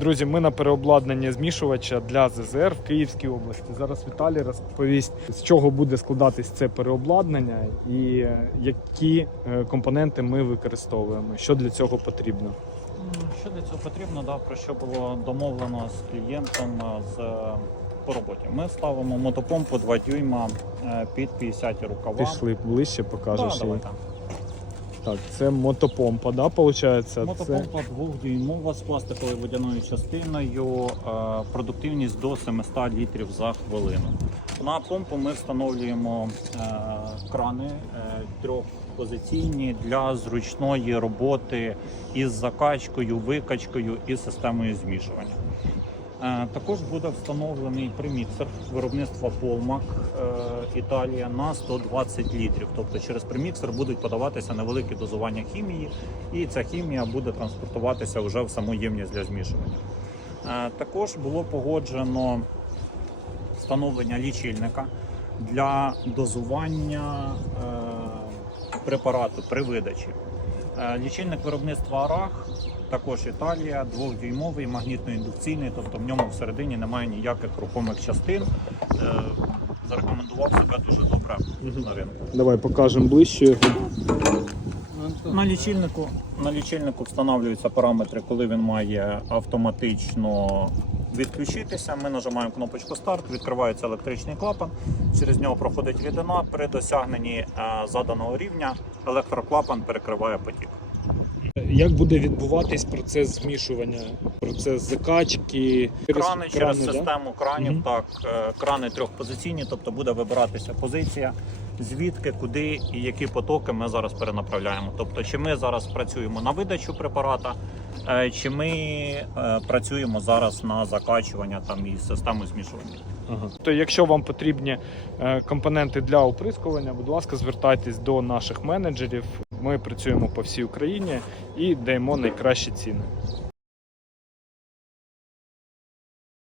Друзі, ми на переобладнанні змішувача для ЗЗР в Київській області. Зараз Віталій розповість, з чого буде складатись це переобладнання і е, які е, компоненти ми використовуємо, що для цього потрібно. Що для цього потрібно, да, про що було домовлено з клієнтом е, з, по роботі. Ми ставимо мотопомпу 2 дюйма під 50 рукава. Пішли ближче, Да, покажеш. її. давайте. Так, це мотопомпа, да, виходить? Мотопомпа 2-дюймова з пластиковою водяною частиною, продуктивність до 700 літрів за хвилину. На помпу ми встановлюємо е, крани е, трьохпозиційні для зручної роботи із закачкою, викачкою і системою змішування. Е, Також буде встановлений приміксер виробництва Polmac е, Італія на 120 літрів. Тобто через приміксер будуть подаватися невеликі дозування хімії, і ця хімія буде транспортуватися вже в саму ємність для змішування. Е, Також було погоджено встановлення лічильника для дозування препарату при видачі. Е, Лічильник виробництва Арах, також Італія, двохдюймовий, магнітно-індукційний, тобто в ньому всередині немає ніяких рухомих частин. Е, Зарекомендував себе дуже добре на ринку. Давай покажемо ближче його. На лічильнику, на лічильнику встановлюються параметри, коли він має автоматично відключитися. Ми нажимаємо кнопочку старт, відкривається електричний клапан. Через нього проходить рідина. При досягненні е, заданого рівня електроклапан перекриває потік. Як буде відбуватись процес змішування, процес закачки, Крани через да? систему кранів, Мгм. так е, крани трьохпозиційні, тобто буде вибиратися позиція, звідки, куди і які потоки ми зараз перенаправляємо. Тобто, чи ми зараз працюємо на видачу препарата, е, чи ми е, працюємо зараз на закачування там і систему змішування. Ага. То якщо вам потрібні е, компоненти для оприскування, будь ласка, звертайтесь до наших менеджерів. Ми працюємо по всій Україні і даємо найкращі ціни.